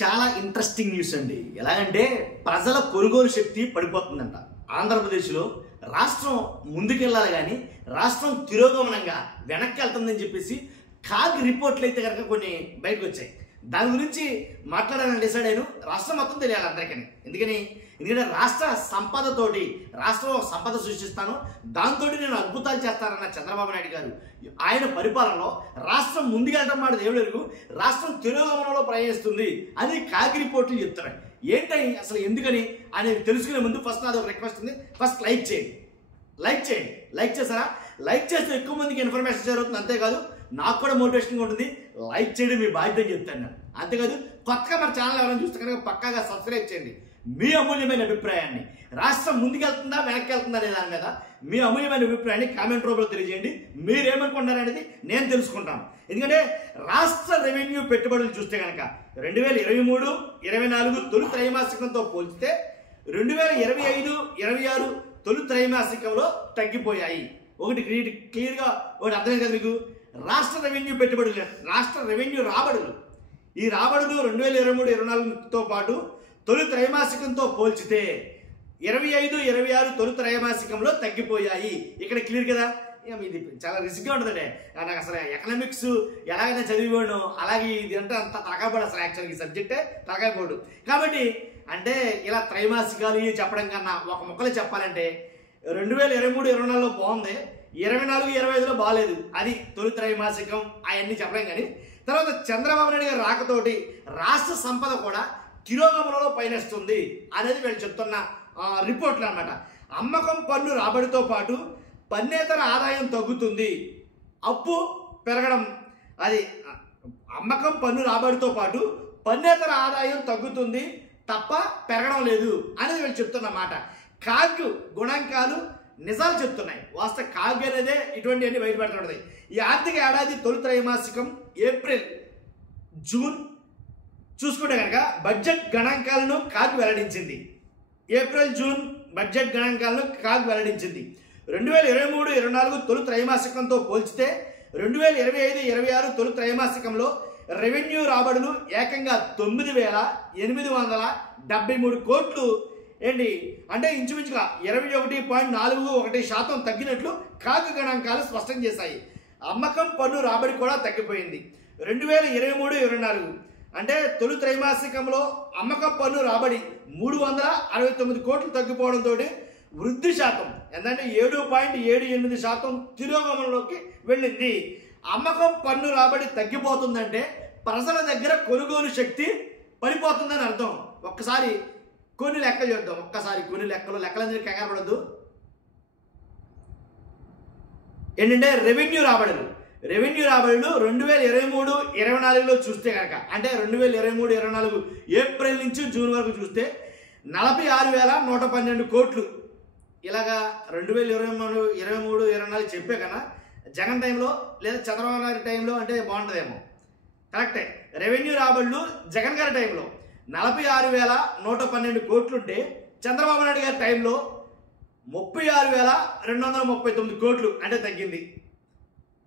చాలా interesting news అండి. ఎలాగంటే ప్రజల కొనుగోలు శక్తి పడిపోతుందంట. ఆంధ్రప్రదేశ్లో రాష్ట్రం ముందుకెళ్ళాలి కానీ రాష్ట్రం తిరోగమనంగా వెనక్కి వెళ్తుందని చెప్పేసి కాగ్ రిపోర్ట్లు అయితే కనుక కొన్ని బయటకు వచ్చాయి. దాని గురించి మాట్లాడాలని డిసైడ్ అయ్యాను. రాష్ట్రం మొత్తం తెలియాలి అందరికీ. ఎందుకంటే రాష్ట్ర సంపదతోటి రాష్ట్రంలో సంపద సృష్టిస్తాను, దాంతో నేను అద్భుతాలు చేస్తానన్న చంద్రబాబు నాయుడు గారు ఆయన పరిపాలనలో రాష్ట్రం ముందుకెళ్ళడం మాట దేవుడు ఎరుగు, రాష్ట్రం తిరోగమనంలో ప్రయాణిస్తుంది అని కాగ్ రిపోర్ట్లు చెప్తున్నాయి. ఏంటని అసలు ఎందుకని అనేది తెలుసుకునే ముందు ఫస్ట్ నాది ఒక రిక్వెస్ట్ ఉంది. ఫస్ట్ లైక్ చేయండి. లైక్ చేస్తారా? లైక్ చేస్తే ఎక్కువ మందికి ఇన్ఫర్మేషన్ జరుగుతుంది. అంతేకాదు నాకు కూడా మోటివేషన్గా ఉంటుంది. లైక్ చేయడం మీ బాధ్యత అని చెప్తాను నేను. అంతేకాదు కొత్తగా మన ఛానల్ ఎవరైనా చూస్తే కనుక పక్కాగా సబ్స్క్రైబ్ చేయండి. మీ అమూల్యమైన అభిప్రాయాన్ని, రాష్ట్రం ముందుకెళ్తుందా వెనక్కి వెళ్తుందా అనే దాని మీద మీ అమూల్యమైన అభిప్రాయాన్ని కామెంట్ రూపంలో తెలియజేయండి. మీరేమనుకుంటారు అనేది నేను తెలుసుకుంటాను. ఎందుకంటే రాష్ట్ర రెవెన్యూ పెట్టుబడులు చూస్తే కనుక 2023-24 తొలి త్రైమాసికంతో పోల్చితే 2025-26 తొలి త్రైమాసికంలో తగ్గిపోయాయి. ఒకటి క్లియర్గా ఒకటి అర్థమైంది కదా మీకు. రాష్ట్ర రెవెన్యూ పెట్టుబడులు, రాష్ట్ర రెవెన్యూ రాబడులు, ఈ రాబడులు 2023-24తో పాటు తొలి త్రైమాసికంతో పోల్చితే 25-26 తొలి త్రైమాసికంలో తగ్గిపోయాయి. ఇక్కడ క్లియర్ కదా. ఇది చాలా రిస్క్గా ఉంటుందండి. నాకు అసలు ఎకనామిక్స్ ఎలాగైనా చదివేవాడు, అలాగే ఇది అంటే అంత తలకాయపడు. అసలు యాక్చువల్గా ఈ సబ్జెక్టే తలకాయపడు. కాబట్టి అంటే ఇలా త్రైమాసికాలు చెప్పడం కన్నా ఒక ముక్కలు చెప్పాలంటే 2023-24లో బాగుంది, 24-25లో బాగాలేదు. అది తొలి త్రైమాసికం అవన్నీ చెప్పలేం. కానీ తర్వాత చంద్రబాబు నాయుడు గారి రాకతోటి రాష్ట్ర సంపద కూడా తిరోగమనంలో పయనిస్తుంది అనేది వీళ్ళు చెప్తున్న రిపోర్ట్లు అన్నమాట. అమ్మకం పన్ను రాబడితో పాటు పన్నేతర ఆదాయం తగ్గుతుంది, అప్పు పెరగడం. అది అమ్మకం పన్ను రాబడితో పాటు పన్నేతర ఆదాయం తగ్గుతుంది తప్ప పెరగడం లేదు అనేది వీళ్ళు చెప్తున్నమాట. కాగ్ గుణాంకాలు నిజాలు చెప్తున్నాయి. వాస్తవ కాగ్ అనేదే ఇటువంటివన్నీ బయటపెడుతుంటుంది. ఈ ఆర్థిక ఏడాది తొలి త్రైమాసికం ఏప్రిల్-జూన్ చూసుకుంటే కనుక బడ్జెట్ గణాంకాలను కాగ్ వెల్లడించింది. ఏప్రిల్-జూన్ బడ్జెట్ గణాంకాలను కాగ్ వెల్లడించింది. 2023-24 తొలి త్రైమాసికంతో పోల్చితే 2025-26 తొలి త్రైమాసికంలో రెవెన్యూ రాబడులు ఏకంగా 9,873 కోట్లు ఏంటి అంటే ఇంచుమించుగా 21.41% తగ్గినట్లు కాగ్ గణాంకాలు స్పష్టం చేశాయి. అమ్మకం పన్ను రాబడి కూడా తగ్గిపోయింది. 2023-24 అంటే తొలి త్రైమాసికంలో అమ్మకం పన్ను రాబడి 369 కోట్లు తగ్గిపోవడంతో వృద్ధి శాతం ఏంటంటే 7.78% తిరోగమనంలోకి వెళ్ళింది. అమ్మకం పన్ను రాబడి తగ్గిపోతుందంటే ప్రజల దగ్గర కొనుగోలు శక్తి పడిపోతుందని అర్థం. ఒక్కసారి కొన్ని లెక్కలు చూద్దాం. కొన్ని లెక్కలందరికీ కంగారు పడద్దు. ఏంటంటే రెవెన్యూ రాబడులు 2023-24లో చూస్తే కనుక అంటే 2023-24 ఏప్రిల్ నుంచి జూన్ వరకు చూస్తే 46,112 కోట్లు. ఇలాగా 2023-24 చెప్పే కన్నా జగన్ టైంలో లేదా చంద్రబాబు నాయుడు టైంలో అంటే బాగుంటుందేమో. కరెక్టే. రెవెన్యూ రాబడులు జగన్ గారి టైంలో 46,112 కోట్లుంటే చంద్రబాబు నాయుడు గారి టైంలో 36,239 కోట్లు అంటే తగ్గింది.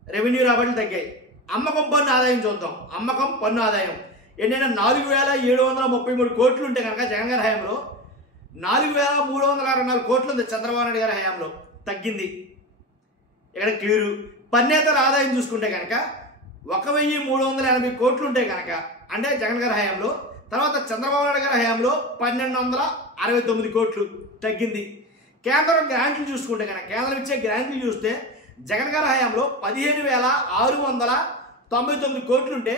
రెవెన్యూ రాబడులు తగ్గాయి. అమ్మకం పన్ను ఆదాయం చూద్దాం. అమ్మకం పన్ను ఆదాయం ఏంటంటే 4,733 కోట్లు ఉంటే కనుక జగన్ గారి హయాంలో 4,364 కోట్లు ఉంది చంద్రబాబు నాయుడు గారి హయాంలో, తగ్గింది. ఇక్కడ క్లియరు. పన్నేతర ఆదాయం చూసుకుంటే కనుక 1,380 కోట్లు ఉంటే కనుక అంటే జగన్ గారి హయాంలో, తర్వాత చంద్రబాబు నాయుడు గారి హయాంలో 1,269 కోట్లు తగ్గింది. కేంద్రం గ్రాంట్లు చూసుకుంటే కనుక కేంద్రం ఇచ్చే గ్రాంట్లు చూస్తే జగన్ గారి హయాంలో 15,699 కోట్లుంటే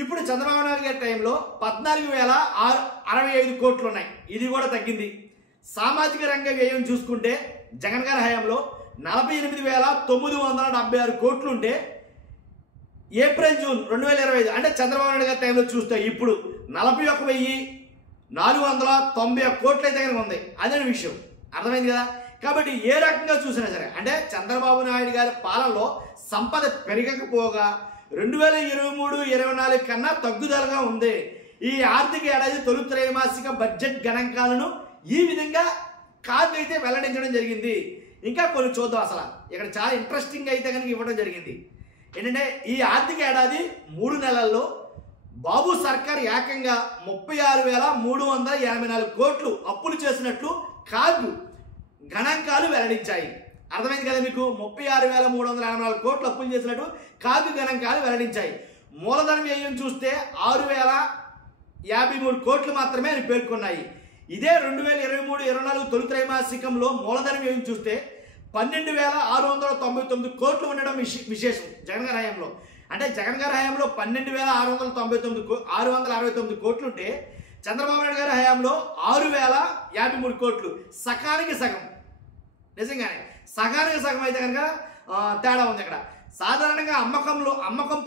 ఇప్పుడు చంద్రబాబు నాయుడు గారి టైంలో 14,065 కోట్లు ఉన్నాయి. ఇది కూడా తగ్గింది. సామాజిక రంగ వ్యయం చూసుకుంటే జగన్ గారి హయాంలో 48,976 కోట్లుంటే ఏప్రిల్-జూన్ 2025 అంటే చంద్రబాబు నాయుడు గారి టైంలో చూస్తే ఇప్పుడు 41,491 కోట్ల దగ్గర ఉంది. అదే విషయం. అర్థమైంది కదా. కాబట్టి ఏ రకంగా చూసినా సరే అంటే చంద్రబాబు నాయుడు గారి పాలనలో సంపద పెరగకపోగా 2023-24 కన్నా తగ్గుదలగా ఉంది. ఈ ఆర్థిక ఏడాది తొలి త్రైమాసిక బడ్జెట్ గణాంకాలను ఈ విధంగా కాగ్ అయితే వెల్లడించడం జరిగింది. ఇంకా కొన్ని చూద్దాం. అసలు ఇక్కడ చాలా ఇంట్రెస్టింగ్ అయితే కనుక ఇవ్వడం జరిగింది. ఏంటంటే ఈ ఆర్థిక ఏడాది 3 నెలల్లో బాబు సర్కార్ ఏకంగా 36,384 కోట్లు అప్పులు చేసినట్లు కాగ్ గణాంకాలు వెల్లడించాయి. అర్థమైంది కదా మీకు? 36,384 కోట్లు అప్పులు చేసినట్టు కాగ్ గణాంకాలు వెల్లడించాయి. మూలధన వ్యయం చూస్తే 6,053 కోట్లు మాత్రమే అని పేర్కొన్నాయి. ఇదే 2023-24 తొలి త్రైమాసికంలో మూలధన వ్యయం చూస్తే 12,699 కోట్లు ఉండడం విశేషం జగన్ గారి హయాంలో. అంటే జగన్ గారి హయాంలో 12,669 కోట్లు ఉంటే చంద్రబాబు నాయుడు గారి హయాంలో 6,053 కోట్లు. సగానికి సగం. నిజంగానే సగానికి సగం అయితే కనుక తేడా ఉంది అక్కడ. సాధారణంగా అమ్మకం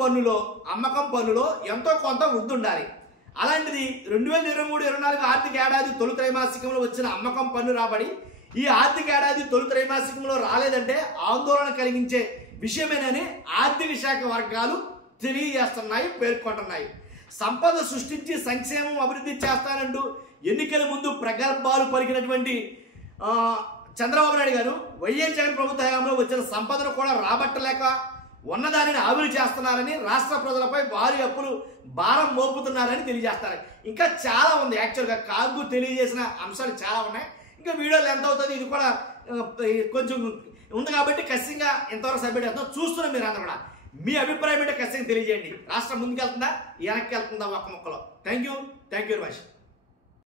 పన్నులో ఎంతో కొంత వృద్ధి ఉండాలి. అలాంటిది 2023-24 ఆర్థిక ఏడాది తొలి త్రైమాసికంలో వచ్చిన అమ్మకం పన్ను రాబడి ఈ ఆర్థిక ఏడాది తొలి త్రైమాసికంలో రాలేదంటే ఆందోళన కలిగించే విషయమేనని ఆర్థిక శాఖ వర్గాలు తెలియజేస్తున్నాయి, పేర్కొంటున్నాయి. సంపద సృష్టించి సంక్షేమం అభివృద్ధి చేస్తానంటూ ఎన్నికల ముందు ప్రగల్భాలు పలికినటువంటి చంద్రబాబు నాయుడు గారు వైఎస్ జగన్ ప్రభుత్వ హయాంలో వచ్చిన సంపదను కూడా రాబట్టలేక ఉన్నదానిని ఆవిరి చేస్తున్నారని, రాష్ట్ర ప్రజలపై భారీ అప్పులు భారం మోపుతున్నారని తెలియజేస్తారు. ఇంకా చాలా ఉంది. యాక్చువల్గా కాగు తెలియజేసిన అంశాలు చాలా ఉన్నాయి. ఇంకా వీడియోలు ఎంత అవుతుంది ఇది కూడా కొంచెం ఉంది కాబట్టి ఖచ్చితంగా ఎంతవరకు సబ్మిట్ చేస్తాం చూస్తున్నాం. మీరు అందరూ కూడా మీ అభిప్రాయం అంటే ఖచ్చితంగా తెలియజేయండి. రాష్ట్రం ముందుకు వెళ్తుందా వెనక్కి వెళ్తుందా ఒక్క ముక్కలో. Thank you very much.